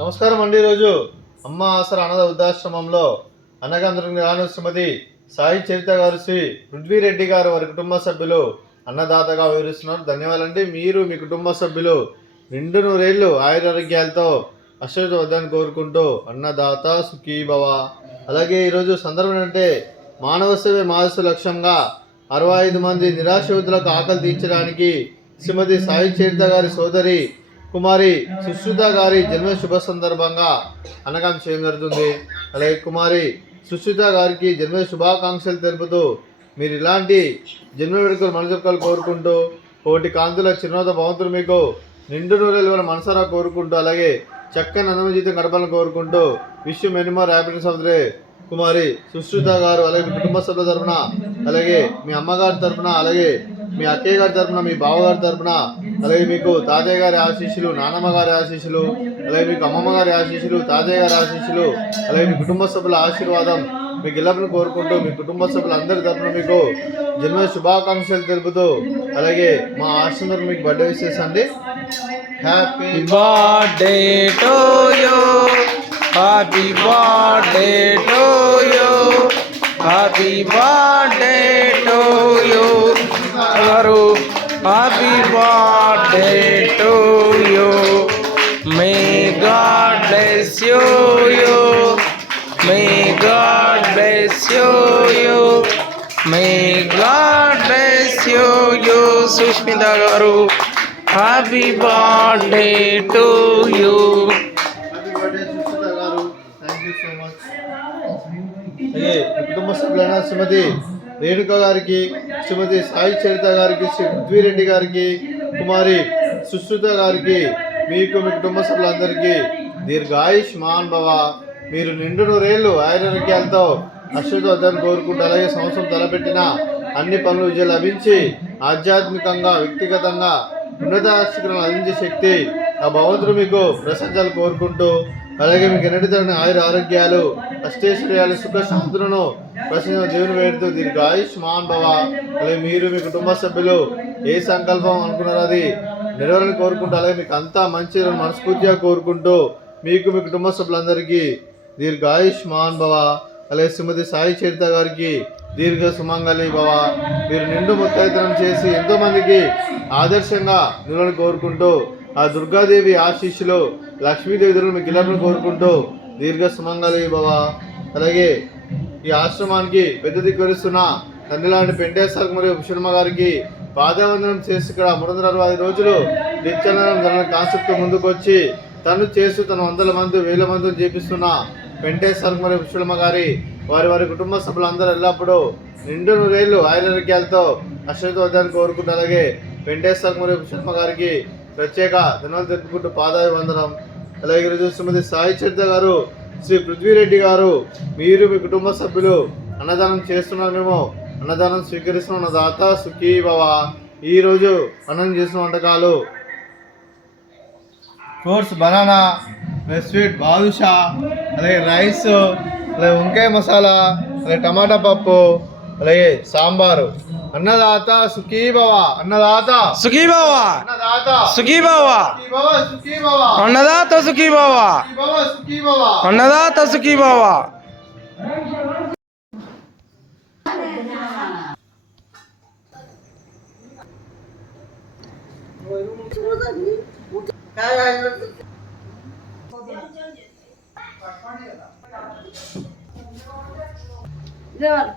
నమస్కారం అండి. ఈరోజు అమ్మ ఆసరా అనాథ వృద్ధాశ్రమంలో అన్నగారు శ్రీమతి సాయి చరిత గారు, శ్రీ పృథ్వీరెడ్డి గారు వారి కుటుంబ సభ్యులు అన్నదాతగా వివరిస్తున్నారు. ధన్యవాదాలండి. మీరు మీ కుటుంబ సభ్యులు నిండు నూరేళ్లు ఆయురారోగ్యాలతో అశ్వత వద్దని కోరుకుంటూ అన్నదాత సుఖీభవ. అలాగే ఈరోజు సందర్భం ఏంటంటే మానవ సేవే మానసు లక్ష్యంగా 65 మంది నిరాశ్రితులకు ఆకలి తీర్చడానికి శ్రీమతి సాయి చరిత గారి సోదరి కుమారి సుశ్రుత గారి జన్మ శుభ సందర్భంగా అన్నదానం చేయడం జరుగుతుంది. అలాగే కుమారి సుశ్రుత గారికి జన్మ శుభాకాంక్షలు తెలుపుతూ మీరు ఇలాంటి జన్మ వేడుకలు మనసుకలు కోరుకుంటూ కోటి కాంతుల చిరునవ్వుతో భగవంతుడు మీకు నిండు నూరేళ్ళు మన మనసారా కోరుకుంటూ అలాగే చక్కని అన్నం జీవితం గడపాలని కోరుకుంటూ wish many more happiness of day Kumari Sushruta గారు. అలాగే మీ కుటుంబ సభ్యుల తరఫున, అలాగే మీ అమ్మగారి తరఫున, అలాగే మీ అక్కయ్య గారి తరఫున, మీ బావగారి తరఫున, అలాగే మీకు తాతయ్య గారి ఆశీస్సులు, నానమ్మ గారి ఆశీస్సులు, అలాగే మీకు అమ్మమ్మ గారి ఆశీస్సులు, తాతయ్య గారి ఆశీస్సులు, అలాగే మీ కుటుంబ సభ్యుల ఆశీర్వాదం మీకు ఎల్లప్పుడూ కోరుకుంటూ మీ కుటుంబ సభ్యులందరి తరఫున మీకు జన్మ శుభాకాంక్షలు తెలుపుతూ అలాగే మా ఆశ్రమం మీకు బర్త్డే విషెస్ అండి. Happy birthday to you, happy birthday to you, happy birthday to you గారు, happy birthday to you. May God bless you, may God bless you, may God bless you. Sushmita గారు, హ్యాపీ బర్త్డే టు యూ. అలాగే కుటుంబ సభ్యులైన శ్రీమతి రేణుక గారికి, శ్రీమతి సాయి చరిత గారికి, శ్రీ పృథ్వీరెడ్డి గారికి, కుమారి సుశ్రుత గారికి, మీకు మీ కుటుంబ సభ్యులందరికీ దీర్ఘాయుష్మాన్ భవ. మీరు నిండు నూరేళ్లు ఆయురారోగ్యాలతో అశ్వత వద్దని కోరుకుంటూ అలాగే సంవత్సరం తలపెట్టిన అన్ని పనులు విజయం లభించి ఆధ్యాత్మికంగా వ్యక్తిగతంగా ఉన్నత శిఖరాలను అందించే శక్తి ఆ భగవంతుడు మీకు ప్రశంసలు కోరుకుంటూ అలాగే మీకు ఎన్నటి తగిన ఆరోగ్యాలు అష్టైశ్వర్యాలు సుఖ శాంతులను ప్రశ్న దేవుని వేడుతూ దీర్ఘాయుష్మాన్ భవ. అలాగే మీరు మీ కుటుంబ సభ్యులు ఏ సంకల్పం అనుకున్నారో అది నెరవేరని కోరుకుంటూ అలాగే మీకు అంతా మంచి మనస్ఫూర్తిగా కోరుకుంటూ మీకు మీ కుటుంబ సభ్యులందరికీ దీర్ఘాయుష్మాన్ భవ. అలాగే శ్రీమతి సాయి చరిత గారికి దీర్ఘ సుమంగళి భవ. మీరు నిండు ముత్తైతనం చేసి ఎంతో మందికి ఆదర్శంగా నిలవని కోరుకుంటూ ఆ దుర్గాదేవి ఆశీస్సులు లక్ష్మీదేవి మీకు ఇళ్ళను కోరుకుంటూ దీర్ఘ సుమంగళి భవ. అలాగే ఈ ఆశ్రమానికి పెద్ద దిక్కువరిస్తున్న తండ్రి లాంటి పెంటేశ్వర్ మరియు విశ్వమ్మ గారికి పాదవందనం చేసి ఇక్కడ 365 రోజులు నిత్యానందం జరగని కాన్సెప్ట్ ముందుకు వచ్చి తను చేస్తూ తన 100 మంది 1000 మందిని చేపిస్తున్న పెంటేశ్వర్ మరియు విశ్వమ్మ గారి వారి కుటుంబ సభ్యులందరూ ఎల్లప్పుడూ నిండు నూరేళ్లు ఆయురారోగ్యాలతో అశ్వత వద్దని కోరుకుంటూ అలాగే వెంకటేశ్వర మరియు విశ్వమ్మ గారికి ప్రత్యేక ధన్యవాదాలు తెలుపుకుంటూ పాదాభివందనం. అలాగే ఈరోజు శ్రీమతి సాయి చరిత గారు, శ్రీ పృథ్వీరెడ్డి గారు, మీరు మీ కుటుంబ సభ్యులు అన్నదానం చేస్తున్నారు. మేము అన్నదానం స్వీకరిస్తున్న అన్నదాత సుఖీ భవ. ఈరోజు అన్నం చేసిన వంటకాలు ఫ్రూట్స్ బనానా, స్వీట్ బాదుషా, అలాగే రైస్, అలాగే వంకాయ మసాలా, అలాగే టమాటా పప్పు, అలాగే సాంబారు. అన్నదాత సుఖీభవ, అన్నదాత సుఖీభవ, అన్నదాత సుఖీభవ, సుఖీభవ, అన్నదాత సుఖీభవ, సుఖీభవ, అన్నదాత సుఖీభవ. Lewat.